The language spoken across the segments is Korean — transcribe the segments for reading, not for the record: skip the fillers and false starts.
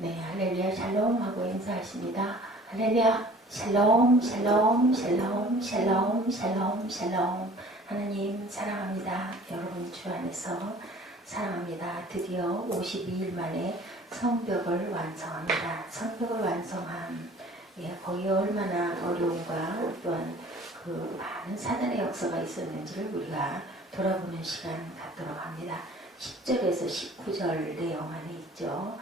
네, 할렐루야 샬롬 하고 인사하십니다. 할렐루야 샬롬 샬롬 샬롬 샬롬 샬롬 샬롬. 하나님 사랑합니다. 여러분 주 안에서 사랑합니다. 드디어 52일 만에 성벽을 완성합니다. 성벽을 완성함. 거기에 얼마나 어려움과 또한 그 많은 사단의 역사가 있었는지를 우리가 돌아보는 시간 갖도록 합니다. 10절에서 19절 내용 안에 있죠.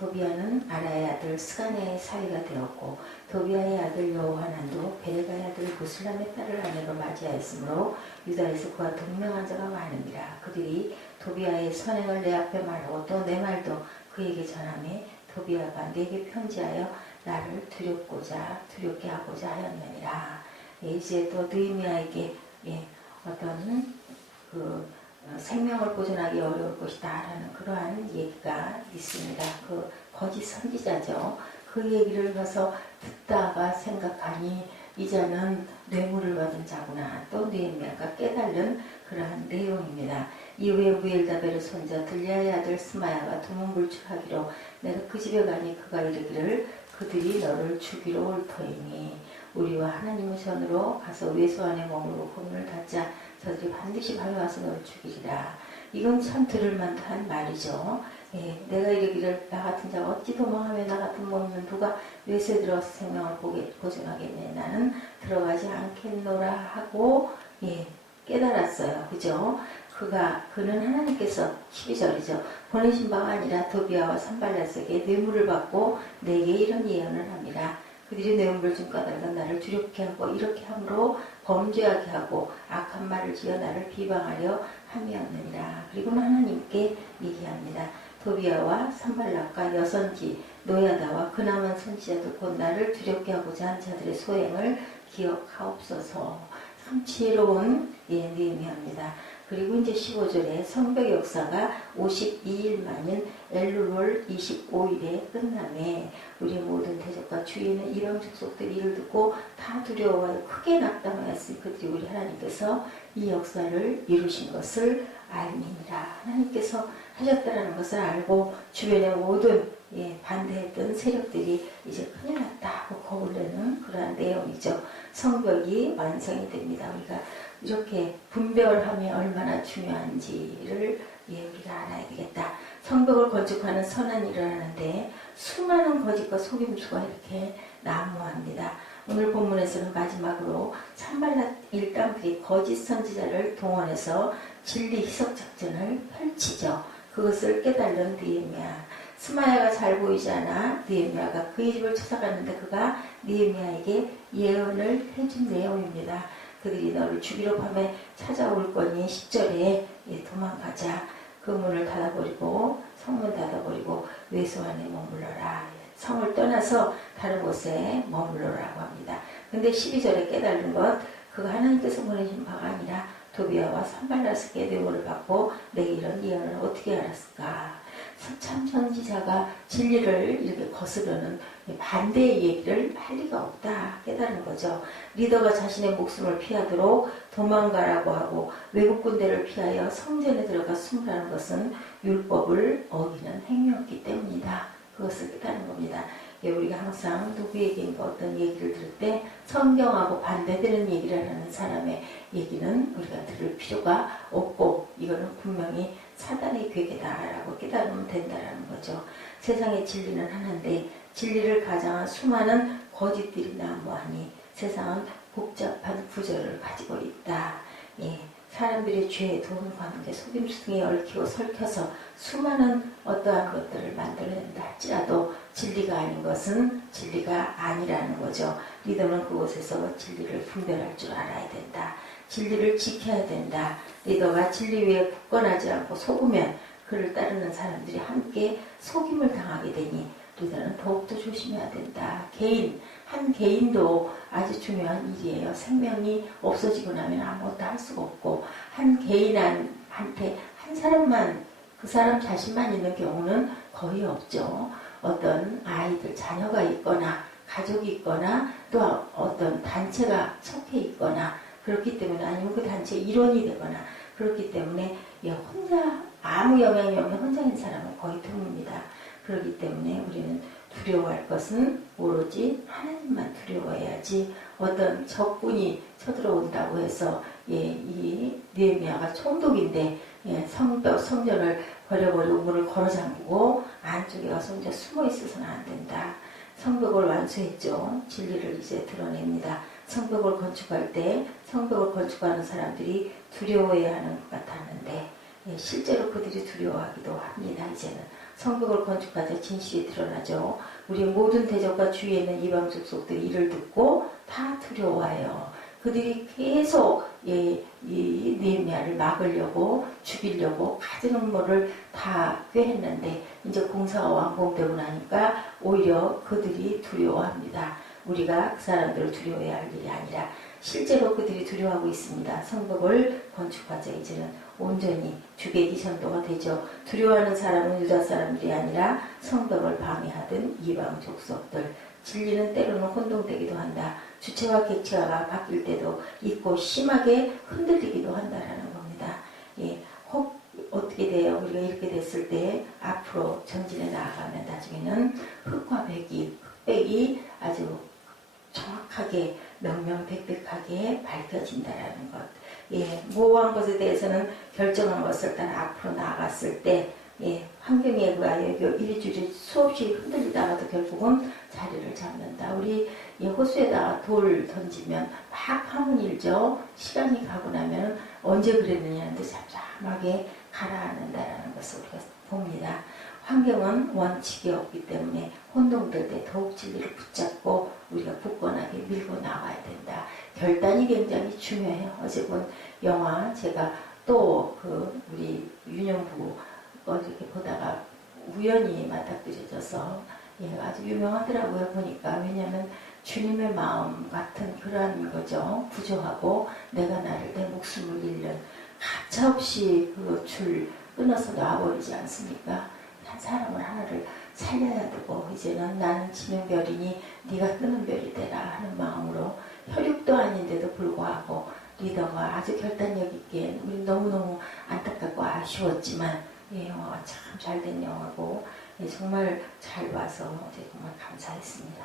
도비아는 아라의 아들 스가네의 사위가 되었고 도비아의 아들 여호하난도 베레가의 아들 무슬람의 딸을 아내로 맞이하였으므로 유다에서 그와 동명한 자가 많으니라. 그들이 도비아의 선행을 내 앞에 말하고 또 내 말도 그에게 전하매 도비아가 내게 편지하여 나를 두렵게 하고자 하였느니라. 이제 또 느헤미야에게 어떤 생명을 보존하기 어려울 것이다 라는 그러한 얘기가 있습니다. 그 거짓 선지자죠. 그 얘기를 가서 듣다가 생각하니 이자는 뇌물을 받은 자구나. 또 느헤미야가 깨달은 그러한 내용입니다. 이후에 무엘다벨의 손자 들랴의 아들 스마야가 두문불출하기로 내가 그 집에 가니 그가 이르기를 그들이 너를 죽이러 올 터이니 우리와 하나님의 손으로 가서 외소 안에 머물고 고문을 받자 저들이 반드시 밤에 와서 너를 죽이리라. 이건 참 들을 만한 말이죠. 내가 이르기를 나 같은 자가 어찌 도망하며 나 같은 몸은 누가 외소에 들어가서 생명을 보존하겠네. 나는 들어가지 않겠노라 하고 깨달았어요. 그죠? 그는 하나님께서 12절이죠. 보내신 바가 아니라 도비아와 산발랏에게 뇌물을 받고 내게 이런 예언을 합니다. 그들이 뇌물을 준 까닭은 나를 두렵게 하고 이렇게 함으로 범죄하게 하고 악한 말을 지어 나를 비방하려 함이었느니라. 그리고 하나님께 얘기합니다. 도비아와 산발랏과 여선지 노야다와 그 남은 선지자들 곧 나를 두렵게 하고자 한 자들의 소행을 기억하옵소서. 참 지혜로운 느헤미야입니다. 그리고 이제 15절에 성벽 역사가 52일 만인 엘룰월 25일에 끝남에 우리 모든 대적과 주위에는 이방 족속들이 이를 듣고 다 두려워하여 크게 낙담하였으니 그들이 우리 하나님께서 이 역사를 이루신 것을 알미니라. 하나님께서 하셨다라는 것을 알고 주변의 모든 반대했던 세력들이 이제 큰일 났다 하고 겁을 내는 그러한 내용이죠. 성벽이 완성이 됩니다. 우리가 이렇게 분별함이 얼마나 중요한지를 우리가 알아야 되겠다. 성벽을 건축하는 선한 일을 하는데 수많은 거짓과 속임수가 이렇게 난무합니다. 오늘 본문에서는 마지막으로 산발랏 일당들이 거짓 선지자를 동원해서 진리 희석 작전을 펼치죠. 그것을 깨달은 느헤미야. 스마야가 잘 보이지 않아 느헤미야가 그의 집을 찾아갔는데 그가 느헤미야에게 예언을 해준 내용입니다. 그들이 너를 죽이러 밤에 찾아올 거니 10절에 도망가자. 그 문을 닫아버리고 성문 닫아버리고 외소 안에 머물러라. 성을 떠나서 다른 곳에 머물러라고 합니다. 근데 12절에 깨달은 것 그가 하나님께서 보내신 바가 아니라 도비아와 산발랏에게 뇌물을 받고 내게 이런 예언을 어떻게 알았을까. 참 선지자가 진리를 이렇게 거스르는 반대의 얘기를 할 리가 없다 깨달은 거죠. 리더가 자신의 목숨을 피하도록 도망가라고 하고 외국 군대를 피하여 성전에 들어가 숨으라는 것은 율법을 어기는 행위였기 때문이다. 그것을 깨달은 겁니다. 우리가 항상 누구에게인가 어떤 얘기를 들을 때 성경하고 반대되는 얘기를 하는 사람의 얘기는 우리가 들을 필요가 없고 이거는 분명히 사단의 괴계다라고 깨달으면 된다라는 거죠. 세상의 진리는 하나인데 진리를 가장한 수많은 거짓들이 난무하니 세상은 복잡한 구조를 가지고 있다. 사람들의 죄에 돈 관계 속임수 등에 얽히고 설켜서 수많은 어떠한 것들을 만들어낸다 할지라도 진리가 아닌 것은 진리가 아니라는 거죠. 리더는 그곳에서 진리를 분별할 줄 알아야 된다. 진리를 지켜야 된다. 리더가 진리 위에 굳건하지 않고 속으면 그를 따르는 사람들이 함께 속임을 당하게 되니 리더는 더욱더 조심해야 된다. 한 개인도 아주 중요한 일이에요. 생명이 없어지고 나면 아무것도 할 수가 없고 한 개인한테 한 사람만 그 사람 자신만 있는 경우는 거의 없죠. 어떤 아이들 자녀가 있거나 가족이 있거나 또 어떤 단체가 속해 있거나 그렇기 때문에 아니면 그 단체의 일원이 되거나 그렇기 때문에 혼자 아무 영향이 없는 혼자인 사람은 거의 드뭅니다. 그렇기 때문에 우리는 두려워할 것은 오로지 하나님만 두려워해야지 어떤 적군이 쳐들어온다고 해서 이 느헤미야가 총독인데 성전을 버려버리고 문을 걸어잠그고 안쪽에 가서 혼자 숨어 있어서는 안 된다. 성벽을 완수했죠. 진리를 이제 드러냅니다. 성벽을 건축할 때 성벽을 건축하는 사람들이 두려워해야 하는 것 같았는데 실제로 그들이 두려워하기도 합니다. 이제는 성벽을 건축하자 진실이 드러나죠. 우리 모든 대적과 주위에 있는 이방 족속들이 이를 듣고 다 두려워해요. 그들이 계속 이 느헤미야를 막으려고 죽이려고 가진 음모를 다 꾀했는데 이제 공사가 완공되고 나니까 오히려 그들이 두려워합니다. 우리가 그 사람들을 두려워해야 할 일이 아니라 실제로 그들이 두려워하고 있습니다. 성벽을 건축하자 이제는 온전히 주객이 전도가 되죠. 두려워하는 사람은 유다 사람들이 아니라 성벽을 방해하던 이방 족속들. 진리는 때로는 혼동되기도 한다. 주체와 객체가 바뀔 때도 있고 심하게 흔들리기도 한다라는 겁니다. 혹 어떻게 돼요? 우리가 이렇게 됐을 때 앞으로 전진해 나아가면 나중에는 흑과 흑백이 아주 정확하게 명명백백하게 밝혀진다라는 것. 모호한 것에 대해서는 결정한 것을 따라 앞으로 나아갔을 때 환경에 의하여 이리저리 수없이 흔들리다가도 결국은 자리를 잡는다. 우리 호수에다가 돌 던지면 막 하면 일죠. 시간이 가고 나면 언제 그랬느냐는데 잠잠하게 가라앉는다라는 것을 우리가 봅니다. 환경은 원칙이 없기 때문에 혼동될 때 더욱 진리를 붙잡고 우리가 굳건하게 밀고 나가야 된다. 결단이 굉장히 중요해요. 어제 본 영화 제가 또 우리 윤영부 이렇게 보다가 우연히 맞닥뜨려져서 아주 유명하더라고요. 보니까. 왜냐하면 주님의 마음 같은 그러한 거죠. 구조하고 내가 내 목숨을 잃는 가차없이 그 줄 끊어서 놔버리지 않습니까? 한 사람을 하나를 살려야 되고 이제는 나는 지는 별이니 네가 뜨는 별이 되라 하는 마음으로 혈육도 아닌데도 불구하고 리더가 아주 결단력 있게 우리 너무너무 안타깝고 아쉬웠지만 영화가 참 잘된 영화고 정말 잘 봐서 정말 감사했습니다.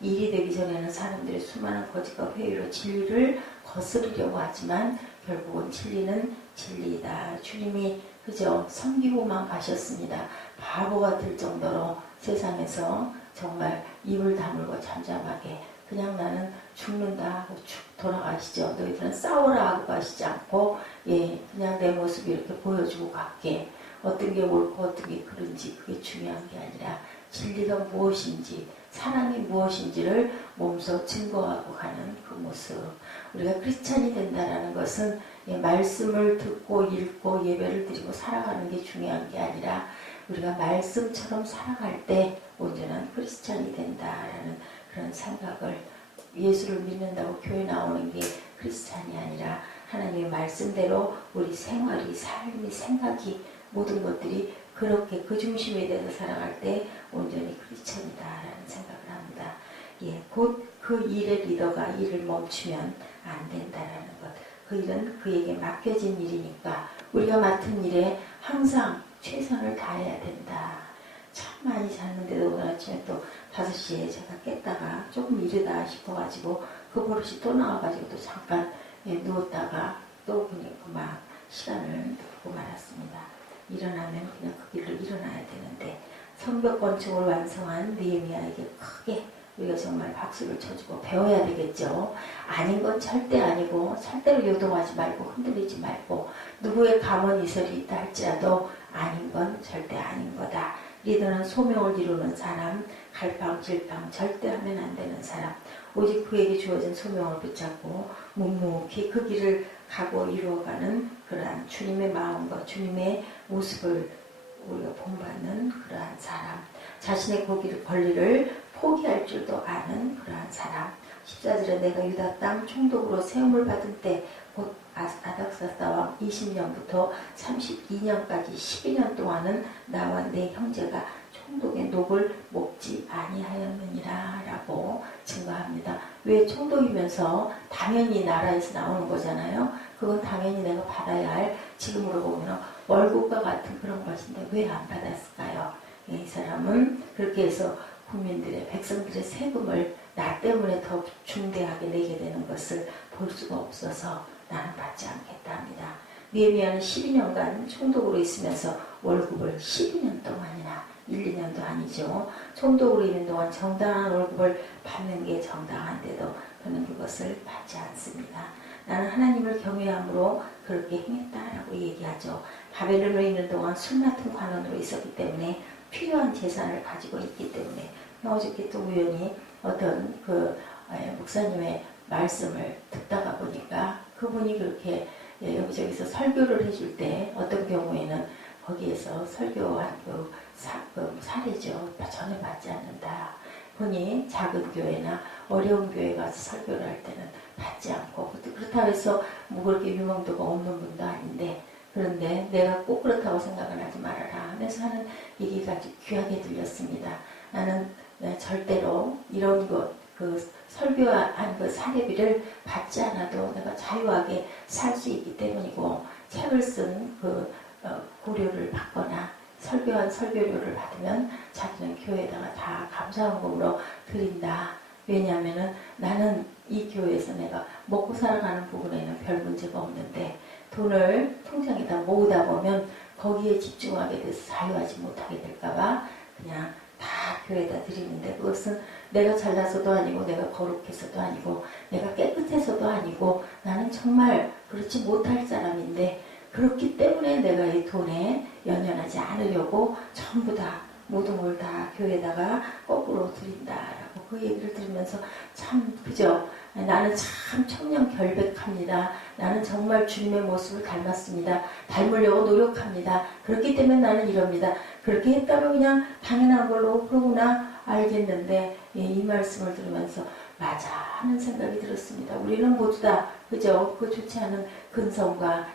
일이 되기 전에는 사람들의 수많은 거짓과 회의로 진리를 거스르려고 하지만 결국은 진리는 진리이다. 주님이 그저 섬기고만 가셨습니다. 바보가 될 정도로 세상에서 정말 입을 다물고 잠잠하게 그냥 나는 죽는다 하고 쭉 돌아가시죠. 너희들은 싸우라 하고 가시지 않고 그냥 내 모습 이렇게 보여주고 갈게. 어떤 게 옳고 어떤 게 그른지 그게 중요한 게 아니라 진리가 무엇인지 사랑이 무엇인지를 몸소 증거하고 가는 그 모습. 우리가 크리스찬이 된다는 것은 말씀을 듣고 읽고 예배를 드리고 살아가는 게 중요한 게 아니라 우리가 말씀처럼 살아갈 때 온전한 크리스찬이 된다라는 그런 생각을 예수를 믿는다고 교회 나오는 게 크리스찬이 아니라 하나님의 말씀대로 우리 생활이 삶이 생각이 모든 것들이 그렇게 그 중심에 대해서 살아갈 때 온전히 크리스찬이다라는 생각을 합니다. 곧 그 일의 리더가 일을 멈추면 안 된다라는 것. 그 일은 그에게 맡겨진 일이니까 우리가 맡은 일에 항상 최선을 다해야 된다. 참 많이 잤는데도 오늘 아침에 또 5시에 제가 깼다가 조금 이르다 싶어가지고 그 버릇이 또 나와가지고 또 잠깐 누웠다가 또 그냥 막 시간을 두고 말았습니다. 일어나면 그냥 그 길로 일어나야 되는데 성벽 건축을 완성한 느헤미야에게 크게 우리가 정말 박수를 쳐주고 배워야 되겠죠. 아닌 건 절대 아니고 절대로 요동하지 말고 흔들리지 말고 누구의 감언이설이 있다 할지라도 아닌 건 절대 아닌 거다. 리더는 소명을 이루는 사람, 갈팡질팡 절대 하면 안 되는 사람, 오직 그에게 주어진 소명을 붙잡고 묵묵히 그 길을 가고 이루어가는 그러한 주님의 마음과 주님의 모습을 우리가 본받는 그러한 사람, 자신의 권리를 포기할 줄도 아는 그러한 사람. 14절에 내가 유다 땅 총독으로 세움을 받은 때 곧 아닥사스다 왕 20년부터 32년까지 12년 동안은 나와 내 형제가 총독의 녹을 먹지 아니하였느니라 라고 증거합니다. 왜 총독이면서 당연히 나라에서 나오는 거잖아요. 그건 당연히 내가 받아야 할 지금으로 보면 월급과 같은 그런 것인데 왜 안 받았을까요? 이 사람은 그렇게 해서 국민들의 백성들의 세금을 나 때문에 더 중대하게 내게 되는 것을 볼 수가 없어서 나는 받지 않겠다 합니다. 느헤미야는 12년간 총독으로 있으면서 월급을 12년 동안이나 1, 2년도 아니죠. 총독으로 있는 동안 정당한 월급을 받는 게 정당한데도 그는 그것을 받지 않습니다. 나는 하나님을 경외함으로 그렇게 행했다라고 얘기하죠. 바벨론에 있는 동안 술 맡은 관원으로 있었기 때문에 필요한 재산을 가지고 있기 때문에 어저께 또 우연히 어떤 목사님의 말씀을 듣다가 보니까 그분이 그렇게 여기저기서 설교를 해줄 때 어떤 경우에는 거기에서 설교한 사례죠. 전혀 받지 않는다. 흔히 작은 교회나 어려운 교회 가서 설교를 할 때는 받지 않고 그렇다고 해서 뭐 그렇게 유명도가 없는 분도 아닌데 그런데 내가 꼭 그렇다고 생각을 하지 말아라. 그래서 하는 얘기가 아주 귀하게 들렸습니다. 나는 절대로 이런 설교한 사례비를 받지 않아도 내가 자유하게 살 수 있기 때문이고 책을 쓴 고료를 받거나 설교한 설교료를 받으면 자기는 교회에다가 다 감사헌금으로 드린다. 왜냐하면은 나는 이 교회에서 내가 먹고 살아가는 부분에는 별 문제가 없는데 돈을 통장에다 모으다 보면 거기에 집중하게 돼서 자유하지 못하게 될까봐 그냥 다 교회에다 드리는데 그것은 내가 잘나서도 아니고 내가 거룩해서도 아니고 내가 깨끗해서도 아니고 나는 정말 그렇지 못할 사람인데 그렇기 때문에 내가 이 돈에 연연하지 않으려고 전부 다 모든 걸 다 교회에다가 거꾸로 드린다라고 그 얘기를 들으면서 참 그죠? 나는 참 청렴결백합니다. 나는 정말 주님의 모습을 닮았습니다. 닮으려고 노력합니다. 그렇기 때문에 나는 이럽니다. 그렇게 했다면 그냥 당연한 걸로 그러구나 알겠는데 이 말씀을 들으면서 맞아 하는 생각이 들었습니다. 우리는 모두 다 그죠? 그 좋지 않은 근성과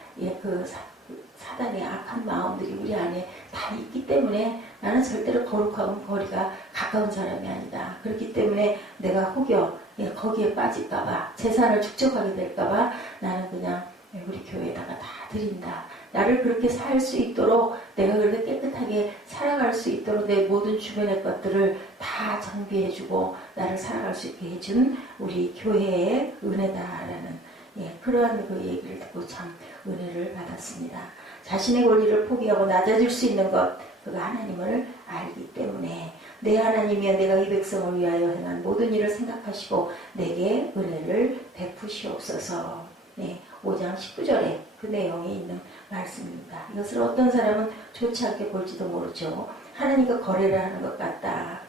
사단의 악한 마음들이 우리 안에 다 있기 때문에 나는 절대로 거룩하고 거리가 가까운 사람이 아니다. 그렇기 때문에 내가 혹여 거기에 빠질까봐 재산을 축적하게 될까봐 나는 그냥 우리 교회에다가 다 드린다. 나를 그렇게 살 수 있도록 내가 그렇게 깨끗하게 살아갈 수 있도록 내 모든 주변의 것들을 다 정비해주고 나를 살아갈 수 있게 해준 우리 교회의 은혜다라는 그러한 그 얘기를 듣고 참 은혜를 받았습니다. 자신의 권리를 포기하고 낮아질 수 있는 것 그가 하나님을 알기 때문에 내 하나님이여 내가 이 백성을 위하여 행한 모든 일을 생각하시고 내게 은혜를 베푸시옵소서. 5장 19절에 그 내용이 있는 말씀입니다. 이것을 어떤 사람은 좋지 않게 볼지도 모르죠. 하나님과 거래를 하는 것 같다.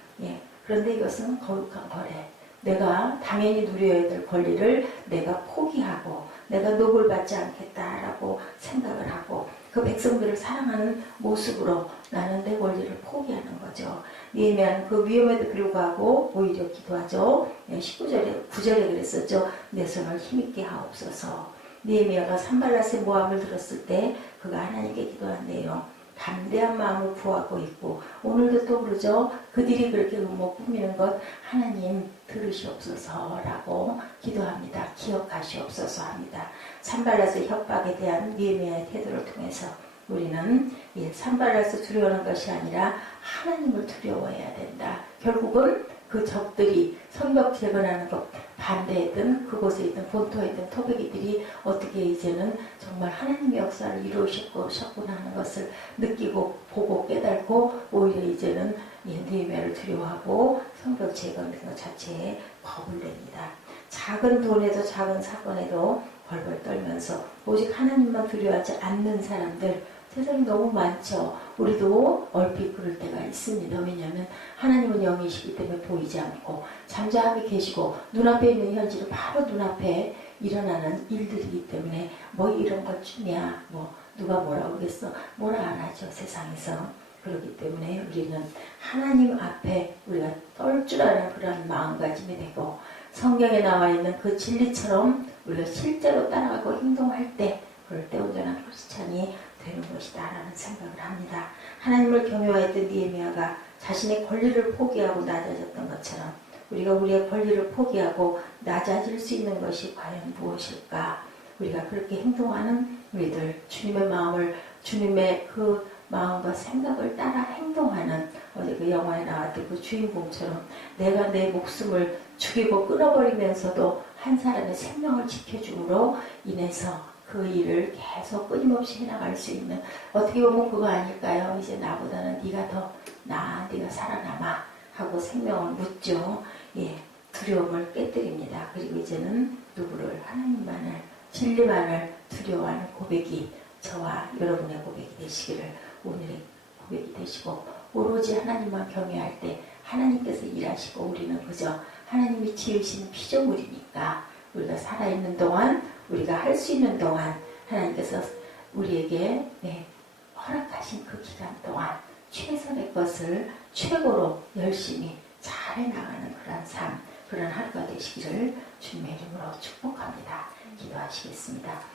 그런데 이것은 거룩한 거래. 내가 당연히 누려야 될 권리를 내가 포기하고 내가 노골받지 않겠다라고 생각을 하고 그 백성들을 사랑하는 모습으로 나는 내 권리를 포기하는 거죠. 느헤미야는 그 위험에도 불구하고 오히려 기도하죠. 9절에 그랬었죠. 내 손을 힘있게 하옵소서. 느헤미야가 산발랏의 모함을 들었을 때 그가 하나님께 기도한 내용 담대한 마음을 구하고 있고 오늘도 또 그러죠. 그들이 그렇게 꾸미는 것 하나님 들으시옵소서라고 기도합니다. 기억하시옵소서 합니다. 산발랏의 협박에 대한 느헤미야의 태도를 통해서 우리는 산발랏을 두려워하는 것이 아니라 하나님을 두려워해야 된다. 결국은 그 적들이 성벽 재건하는 것 반대했던 그곳에 있던 본토에 있던 토백이들이 어떻게 이제는 정말 하나님의 역사를 이루셨구나 하는 것을 느끼고 보고 깨닫고 오히려 이제는 느헤미야를 두려워하고 성벽 재건하는 것 자체에 겁을 냅니다. 작은 돈에도 작은 사건에도 벌벌 떨면서 오직 하나님만 두려워하지 않는 사람들 세상에 너무 많죠. 우리도 얼핏 그럴 때가 있습니다. 왜냐하면 하나님은 영이시기 때문에 보이지 않고 잠잠히 계시고 눈앞에 있는 현실은 바로 눈앞에 일어나는 일들이기 때문에 뭐 이런 것 중이야. 뭐 누가 뭐라 그러겠어. 뭐라 안 하죠. 세상에서. 그렇기 때문에 우리는 하나님 앞에 우리가 떨 줄 아는 그런 마음가짐이 되고 성경에 나와 있는 그 진리처럼 우리가 실제로 따라가고 행동할 때 그럴 때 온전한 크리스찬이 되는 것이다 라는 생각을 합니다. 하나님을 경외하였던 느헤미야가 자신의 권리를 포기하고 낮아졌던 것처럼 우리가 우리의 권리를 포기하고 낮아질 수 있는 것이 과연 무엇일까? 우리가 그렇게 행동하는 우리들 주님의 마음을 주님의 그 마음과 생각을 따라 행동하는 어제 그 영화에 나왔던 그 주인공처럼 내가 내 목숨을 죽이고 끊어버리면서도 한 사람의 생명을 지켜줌으로 인해서 그 일을 계속 끊임없이 해나갈 수 있는, 어떻게 보면 그거 아닐까요? 이제 나보다는 네가 더 나아, 네가 살아남아 하고 생명을 묻죠. 예, 두려움을 깨뜨립니다. 그리고 이제는 누구를, 하나님만을, 진리만을 두려워하는 고백이 저와 여러분의 고백이 되시기를, 오늘의 고백이 되시고, 오로지 하나님만 경외할 때 하나님께서 일하시고 우리는 그저 하나님이 지으신 피조물이니까 우리가 살아있는 동안, 우리가 할 수 있는 동안 하나님께서 우리에게 허락하신 그 기간 동안 최선의 것을 최고로 열심히 잘 해나가는 그런 삶, 그런 하루가 되시기를 주님의 이름으로 축복합니다. 기도하시겠습니다.